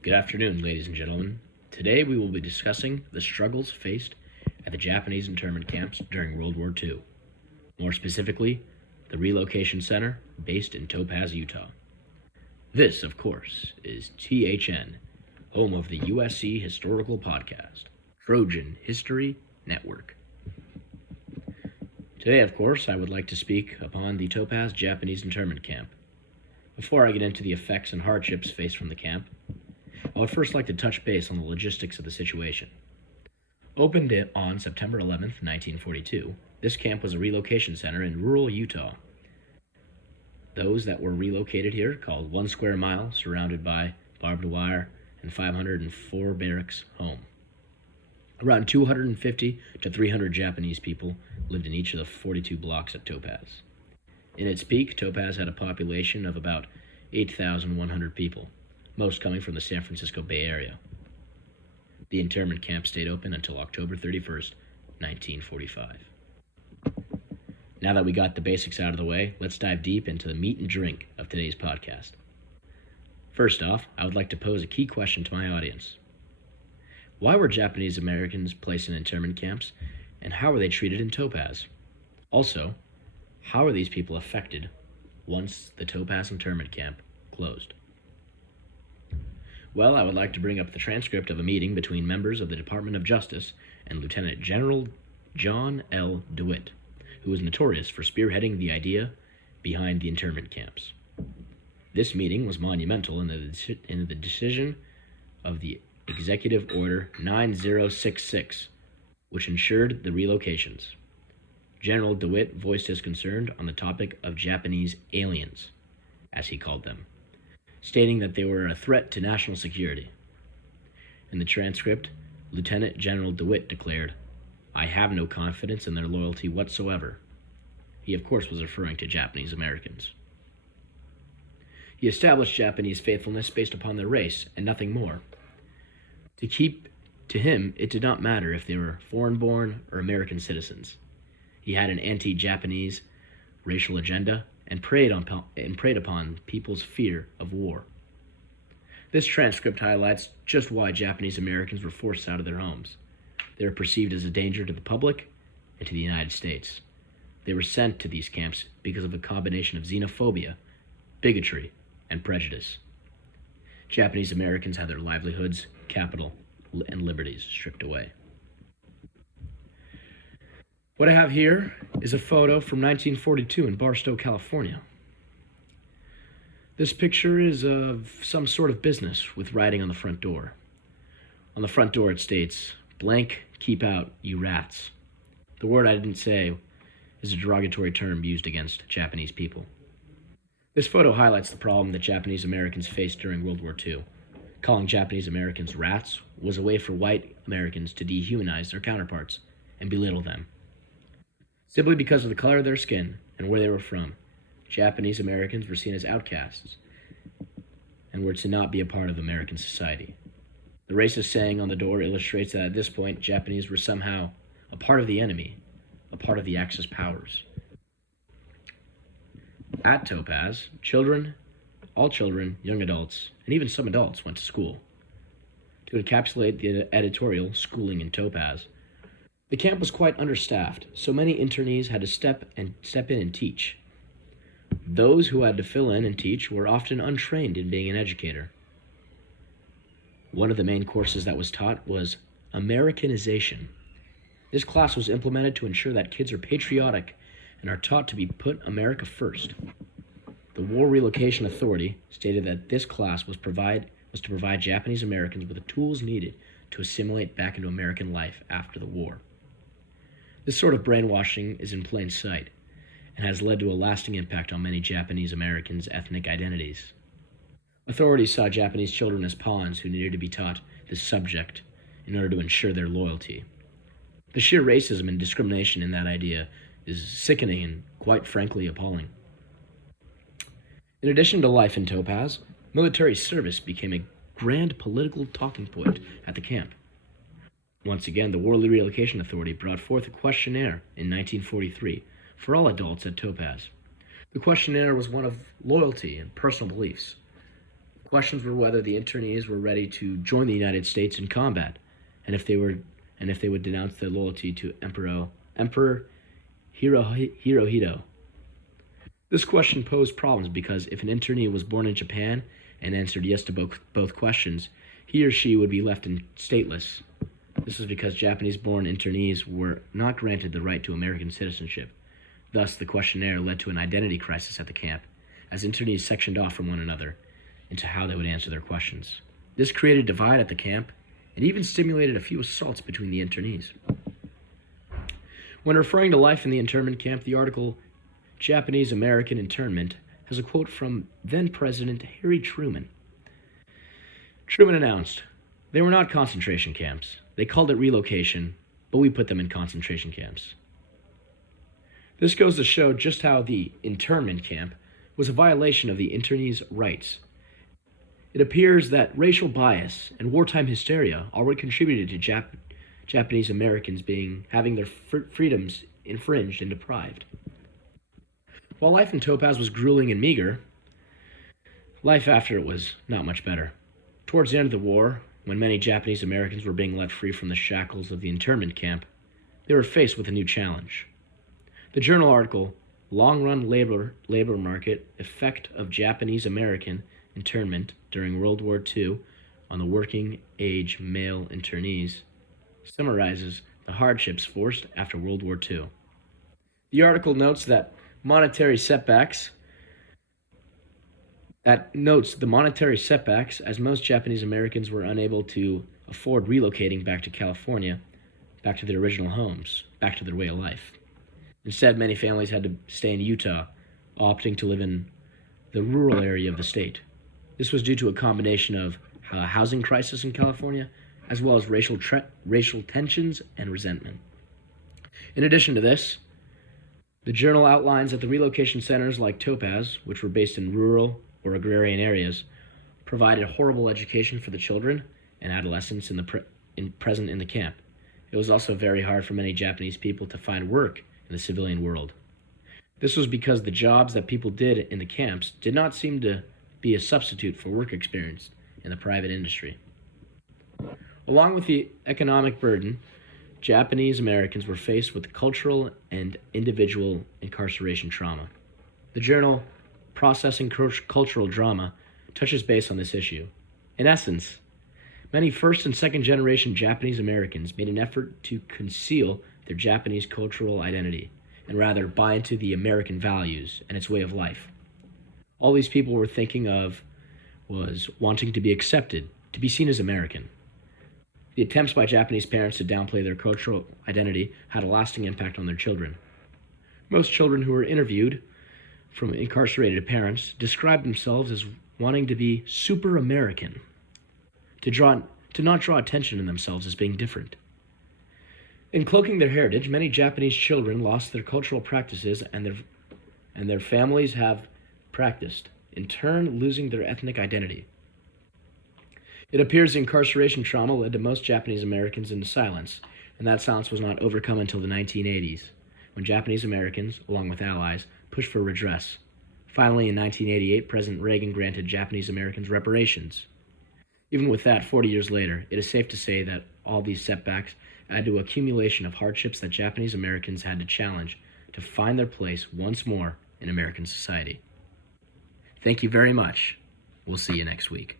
Good afternoon, ladies and gentlemen. Today we will be discussing the struggles faced at the Japanese internment camps during World War II. More specifically, the relocation center based in Topaz, Utah. This, of course, is THN, home of the USC Historical Podcast, Trojan History Network. Today, of course, I would like to speak upon the Topaz Japanese internment camp. Before I get into the effects and hardships faced from the camp, I would first like to touch base on the logistics of the situation. Opened on September 11th, 1942, this camp was a relocation center in rural Utah. Those that were relocated here called 1 square mile, surrounded by barbed wire and 504 barracks home. Around 250 to 300 Japanese people lived in each of the 42 blocks at Topaz. In its peak, Topaz had a population of about 8,100 people, most coming from the San Francisco Bay Area. The internment camp stayed open until October 31st, 1945. Now that we got the basics out of the way, let's dive deep into the meat and drink of today's podcast. First off, I would like to pose a key question to my audience. Why were Japanese Americans placed in internment camps, and how were they treated in Topaz? Also, how are these people affected once the Topaz internment camp closed? Well, I would like to bring up the transcript of a meeting between members of the Department of Justice and Lieutenant General John L. DeWitt, who was notorious for spearheading the idea behind the internment camps. This meeting was monumental in the decision of the Executive Order 9066, which ensured the relocations. General DeWitt voiced his concern on the topic of Japanese aliens, as he called them, stating that they were a threat to national security. In the transcript, Lieutenant General DeWitt declared, "I have no confidence in their loyalty whatsoever." He, of course, was referring to Japanese Americans. He established Japanese faithfulness based upon their race and nothing more. To him, it did not matter if they were foreign-born or American citizens. He had an anti-Japanese racial agenda and preyed upon people's fear of war. This transcript highlights just why Japanese Americans were forced out of their homes. They were perceived as a danger to the public and to the United States. They were sent to these camps because of a combination of xenophobia, bigotry, and prejudice. Japanese Americans had their livelihoods, capital, and liberties stripped away. What I have here is a photo from 1942 in Barstow, California. This picture is of some sort of business with writing on the front door. On the front door it states, "Blank, keep out, you rats." The word I didn't say is a derogatory term used against Japanese people. This photo highlights the problem that Japanese Americans faced during World War II. Calling Japanese Americans rats was a way for white Americans to dehumanize their counterparts and belittle them. Simply because of the color of their skin and where they were from, Japanese Americans were seen as outcasts and were to not be a part of American society. The racist saying on the door illustrates that at this point, Japanese were somehow a part of the enemy, a part of the Axis powers. At Topaz, all children, young adults, and even some adults went to school. To encapsulate the editorial schooling in Topaz, the camp was quite understaffed, so many internees had to step in and teach. Those who had to fill in and teach were often untrained in being an educator. One of the main courses that was taught was Americanization. This class was implemented to ensure that kids are patriotic and are taught to put America first. The War Relocation Authority stated that this class was to provide Japanese Americans with the tools needed to assimilate back into American life after the war. This sort of brainwashing is in plain sight and has led to a lasting impact on many Japanese Americans' ethnic identities. Authorities saw Japanese children as pawns who needed to be taught this subject in order to ensure their loyalty. The sheer racism and discrimination in that idea is sickening and, quite frankly, appalling. In addition to life in Topaz, military service became a grand political talking point at the camp. Once again, the War Relocation Authority brought forth a questionnaire in 1943 for all adults at Topaz. The questionnaire was one of loyalty and personal beliefs. Questions were whether the internees were ready to join the United States in combat, and if they would denounce their loyalty to Emperor Hirohito. This question posed problems because if an internee was born in Japan and answered yes to both questions, he or she would be left stateless. This was because Japanese-born internees were not granted the right to American citizenship. Thus, the questionnaire led to an identity crisis at the camp, as internees sectioned off from one another into how they would answer their questions. This created divide at the camp and even stimulated a few assaults between the internees. When referring to life in the internment camp, the article Japanese-American Internment has a quote from then-President Harry Truman. Truman announced, "They were not concentration camps. They called it relocation, but we put them in concentration camps." This goes to show just how the internment camp was a violation of the internees' rights. It appears that racial bias and wartime hysteria already contributed to Japanese Americans having their freedoms infringed and deprived. While life in Topaz was grueling and meager, life after it was not much better. Towards the end of the war, when many Japanese Americans were being let free from the shackles of the internment camp, they were faced with a new challenge. The journal article, Long-Run Labor Market Effect of Japanese American Internment During World War II on the Working Age Male Internees, summarizes the hardships forced after World War II. The article notes the monetary setbacks as most Japanese Americans were unable to afford relocating back to California, back to their original homes, back to their way of life. Instead, many families had to stay in Utah, opting to live in the rural area of the state. This was due to a combination of a housing crisis in California, as well as racial tensions and resentment. In addition to this, the journal outlines that the relocation centers like Topaz, which were based in rural or agrarian areas, provided horrible education for the children and adolescents present in the camp. It was also very hard for many Japanese people to find work in the civilian world. This was because the jobs that people did in the camps did not seem to be a substitute for work experience in the private industry. Along with the economic burden, Japanese Americans were faced with cultural and individual incarceration trauma. The journal Processing Cultural Drama touches base on this issue. In essence, many first and second generation Japanese Americans made an effort to conceal their Japanese cultural identity and rather buy into the American values and its way of life. All these people were thinking of was wanting to be accepted, to be seen as American. The attempts by Japanese parents to downplay their cultural identity had a lasting impact on their children. Most children who were interviewed from incarcerated parents described themselves as wanting to be super American, to not draw attention to themselves as being different. In cloaking their heritage, many Japanese children lost their cultural practices and their families have practiced, in turn losing their ethnic identity. It appears incarceration trauma led to most Japanese Americans into silence, and that silence was not overcome until the 1980s, when Japanese Americans, along with allies, pushed for redress. Finally, in 1988, President Reagan granted Japanese Americans reparations. Even with that, 40 years later, it is safe to say that all these setbacks add to an accumulation of hardships that Japanese Americans had to challenge to find their place once more in American society. Thank you very much. We'll see you next week.